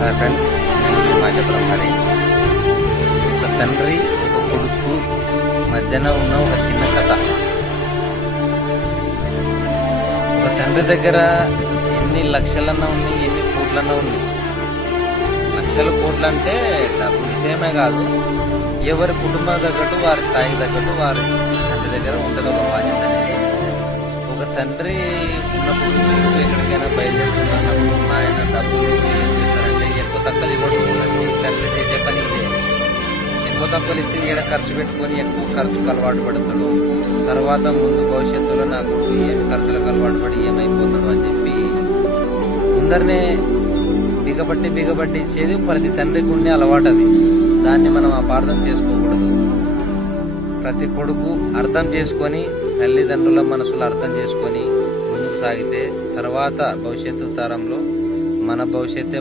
Hi friends, నేను మీ మాచపురం హరి. ఒక తండ్రి ఒక కొడుకు మధ్యన ఉన్న ఒక చిన్న కథ. ఒక తండ్రి దగ్గర ఎన్ని లక్షలన్నా ఉన్నాయి, ఎన్ని కోట్లన్నా ఉన్నాయి. లక్షల కోట్లు అంటే డబ్బు విషయమే కాదు, ఎవరి కుటుంబం తగ్గట్టు వారి స్థాయికి తగ్గట్టు వారి తండ్రి దగ్గర ఉంటుంది ఒక బాధ్యత అనేది. ఒక తండ్రి ఉన్నప్పుడు ఎక్కడికైనా బయలుదేరుతున్నప్పుడు నాయన డబ్బులు ఏం చేస్తారంటే ఎక్కువ తక్కువ ఇవ్వడం. తండ్రి చేసే పని ఇదే. ఎక్కువ తక్కువలు ఇస్తే ఈడ ఖర్చు పెట్టుకొని ఎక్కువ ఖర్చుకు అలవాటు పడుతాడు. తర్వాత ముందు భవిష్యత్తులో నా కొడుకు ఏమి ఖర్చులకు అలవాటు పడి ఏమైపోతాడు అని చెప్పి అందరినీ బిగబట్టి ఇచ్చేది ప్రతి తండ్రికి ఉండే అలవాటు. అది దాన్ని మనం అపార్థం చేసుకోకూడదు. ప్రతి కొడుకు అర్థం చేసుకొని తల్లిదండ్రుల మనసులు అర్థం చేసుకొని ముందుకు సాగితే తర్వాత భవిష్యత్తు తరంలో మన భవిష్యత్తే